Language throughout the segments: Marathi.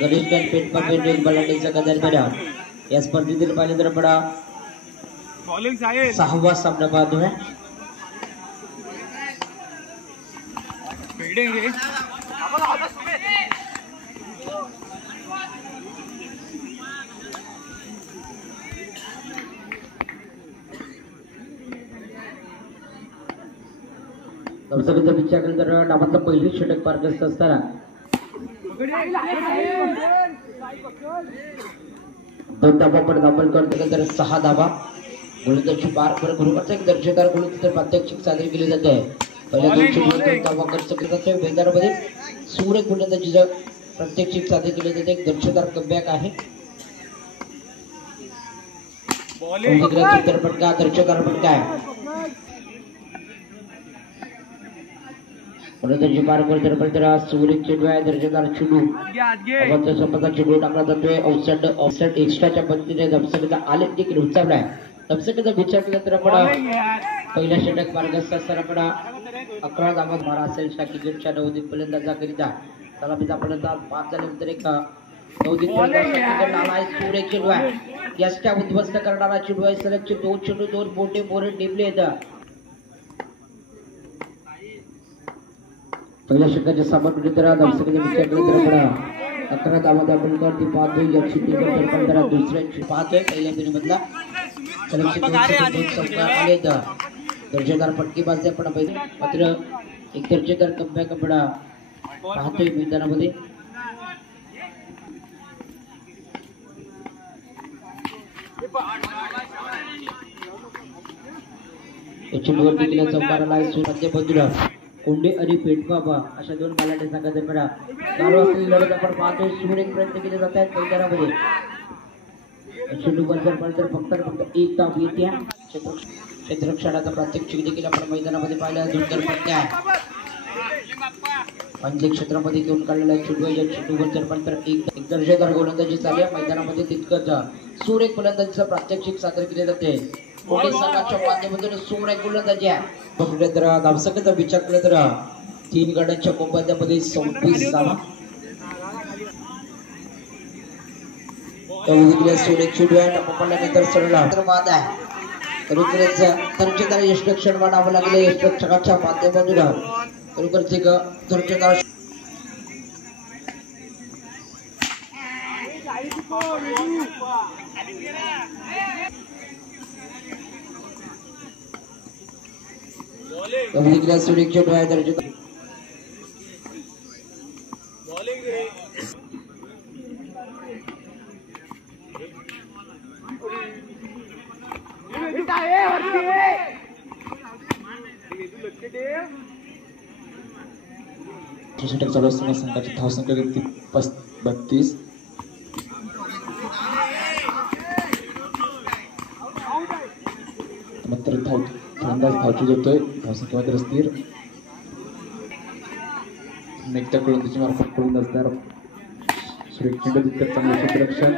गणेश पेट पेंडिंग बलाडीचा गदर बेडा या स्पर्धेतील पाहिलं तर बडा सहावा सामना बाद है विचार केला तर डावातला पहिली षटक पार करत असताना दोन धाबा पण दाखल करतो तर 6 धाबा गोलंदाजी पार पर बरोबरचा एक दर्जेदार गोलंदाज तर प्रात्यक्षिक सादर केले जाते पहिल्या 2 धाबा खर्च केला जातो मैदानामध्ये सूर्य गोलंदाजीचं प्रात्यक्षिक सादर केले जाते एक दर्जेदार कमबॅक आहे फटका दर्जेदार फटका आहे गोलंदाजी पार करतो सूर्य चेंडू आहे दर्जेदार चेंडू अवंत स्वतःचा चेंडू टाकला जातोय ऑफसेट एक्स्ट्राच्या पद्धतीने दमसकीचा आलेख देखील उंचावला आहे दमसकीचा विचार केला तर आपण पहिल्या षटक मार्गस्थ असताना आपण 11 धावा मारा असेल शाकिबच्या नवदीप फलंदाजाकरिता सलामीचा फलंदाज 5 झाल्यानंतर एक नवदीप फलंदाज सूर्य चेंडू आहे यष्टा उद्ध्वस्त करणारा चेंडू आहे सलगचे 2 चेंडू 2 मोठे बोरे टिपले आहेत पहिल्या षटकाच्या सामन्यामध्ये तर दमसकीचा विचार केला तर आपण 11 धावा आपण करतो 5 होईल याची टीम 15 दुसऱ्याची 5 आहे पहिल्या फेरीमधला सलगचे 2 संस्कार आले दर्जेदार फटकेबाजी आपण मात्र एक दर्जेदार कमबॅक आपण पाहतोय मैदानामध्ये चेंडूवरती केला चौकाराला मध्य बाजूला कोंडे आणि पेटबाबा अशा 2 बालाटे संघात पडा चालू असलेली लढत आपण पाहतोय सूर एक प्रयत्न केले जात आहेत मैदानामध्ये चेंडू बंदर फक्त एक धाव येते क्षेत्ररक्षणाचा प्रात्यक्षिक देखील आपण मैदानामध्ये पाहिलं सुंदर फटका पंजे क्षेत्रामध्ये घेऊन काढलेला चेंडू या चेंडूवर एक दर्जेदार गोलंदाजी चालू आहे मैदानामध्ये तितकंच सूर एक फलंदाजीचं प्रात्यक्षिक सादर केले जाते कोणी संघाच्या माध्यमातून सूर एक गोलंदाजी आहे तर धावसकीचा विचार केला तर 3 गड्यांच्या कोंबड्यामध्ये 26 धावा सूर एक चेंडू आहे पकडल्यानंतर सरळ बाद आहे दर्जेदार यष्टक्षण मानावं लागले यष्टक्षकाच्या माध्यमातून खरोखरच एक दर्जेदार सूर्य चेंडू आहे दर्जेदार षटक चालू असताना संघाची धावसंख्या 32 मात्र फलंदाज धावची जोडतोय धावसंख्या मात्र स्थिर एकदा गोलंदाजी मार्फत गोलंदाजदार सुरेख चेंडू तितकं चांगलं क्षेत्ररक्षण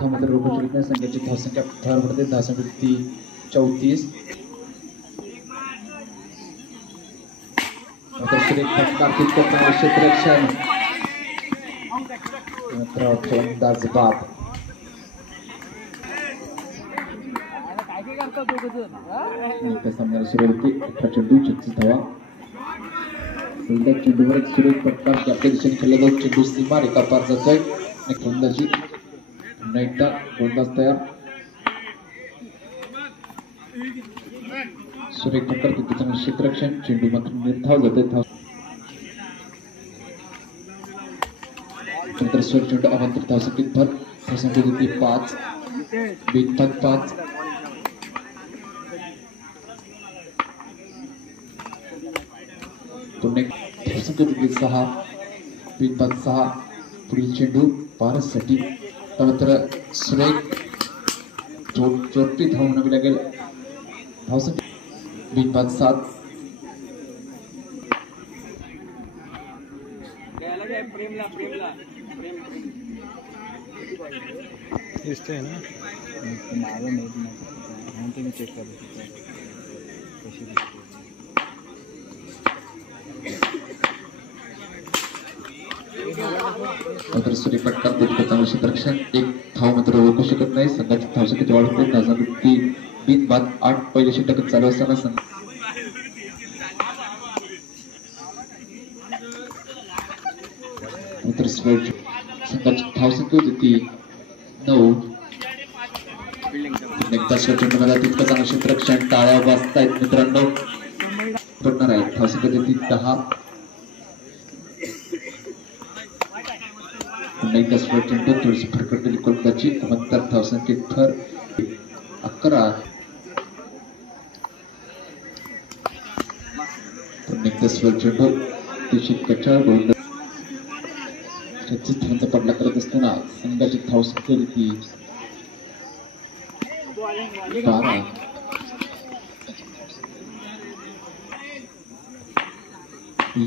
मात्र रोखून संघाची धावसंख्या भर पडते धावसंख्या 34 क्षेत्ररक्षण फलंदाज बाद सामन्याला सुरुवात होती 18 चेंडू 36 धावा फलंदाज चेंडूवर एक सुरेख फटका आपल्या दिशेने खेळला जातो चेंडू सीमा रेखा पार जातोय फलंदाजी पुन्हा एकदा गोलंदाज तयार सुरेख फटका तिथे चांगलं क्षेत्ररक्षण चेंडू मात्र निर्धाव जाते नंतर स्वर चेंडू अवांतर धावसंख्येत भर धावसंख्या होती 5 बिनपद 5 धावसंख्या होती 6 बिनपद 6 पुढील चेंडू भारतसाठी मात्र सुरेख जोडपी धाव म्हणावी लागेल धावसंख्या बिनपद 7 इससे है ना मालूम नहीं मैं चेक कर मात्र सूर्यपटकार तितकं चांगलं क्षेत्ररक्षण, एक धाव मात्र रोखू शकत नाही. संघाची धावसंख्येची वाढ होते. धावसंख्येची 3 बाद 8 पहिले षटक चालू असताना मात्र संघाची धावसंख्या होती ती 9. एकदा स्वच्छंदला तितकं चांगलं क्षेत्ररक्षण, टाळ्या वाजतायत मित्रांनो. पडणार आहे धावसंख्या ती 10. एकदा स्वच्छंद थोडीशी फरकटलेली कोलकाताची नंतर धावसंख्येत भर 11. एकदा स्वच्छंद तिची कचाळ गोलंदाज पडला करत असताना संघाची धावसंख्या ती 12.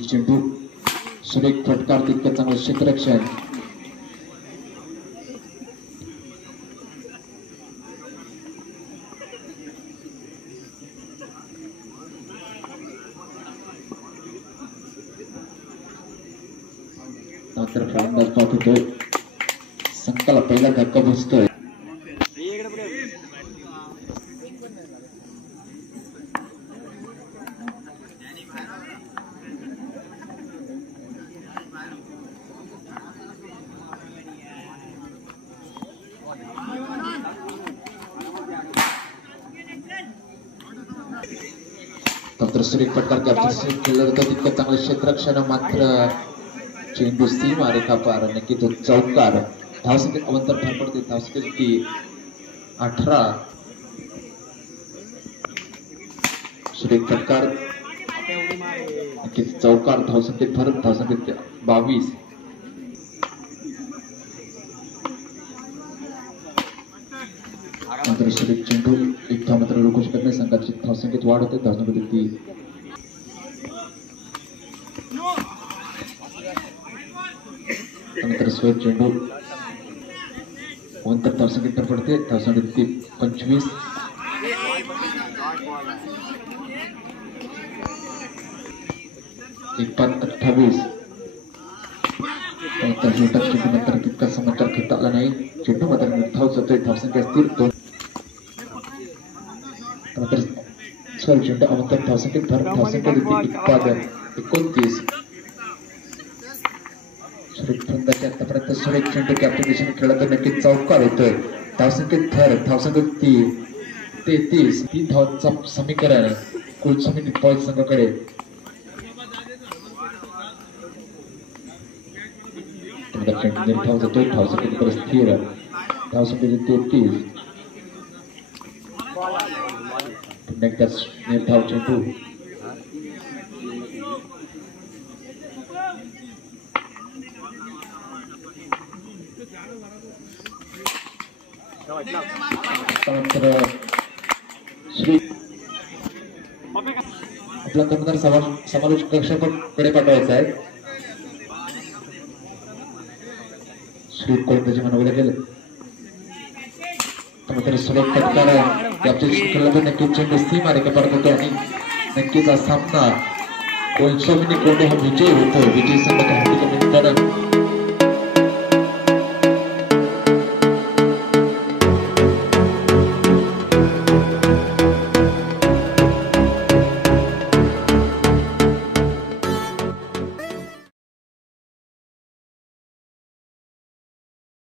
चेंडू सुरेख फटकार तितकं चांगलं क्षेत्ररक्षण. नंतर फलंदाज पाहत होतो संघाला पहिला धक्का बसतोय. नंतर सुरेख फटकार कॅप्टन केलं जातं तितकं चांगलं क्षेत्ररक्षण. मात्र चेंडू सीमा रेखा पार नक्की तो चौकार. धावसंख्येत अवंतर भर पडते. धावसंख्येत ती 18. सुरेख फटकार नक्की चौकार. धावसंख्येत भर. धावसंख्येत 22. नंतर सुरेख चेंडू एक धाव मात्र रोखू शकत नाही. संघाची धावसंख्येत वाढ होते. धावसंख्येत ती नंतर स्वर चेंडू नंतर धावसंख्येत भर पडते. धावसंख्येत ती 25. एक 28. नंतर तितका समाचार घेता आला नाही. चेंडू मात्र धाव जातोय. धावसंख्या स्थिर 2. नंतर स्वर चेंडू अवंतर धावसंख्येत भर. धावसंख्या उत्पादन 29. आतापर्यंत सुरेख चेंडू कॅप्टन दिशेने खेळला तर नक्की चौकार होतोय. धावसंख्येत भर. धावसंख्येत 33. 3 धावांचा समीकरण कुल समिती पॉईंट संघाकडे. धाव जातोय. धावसंख्येत स्थिर. धावसंख्येत 33. निर्धाव चेंडू श्री आपला कर्मधार समालोचक कक्षाकडे पाठवायचा आहे. श्री कोणत्याचे मनवले गेले तर सुरेख फटकार नक्कीच चेंडू सीमा रेखा पार होतो आणि नक्कीच हा सामना 2 कोंडे हा विजय होतो. विजय संघ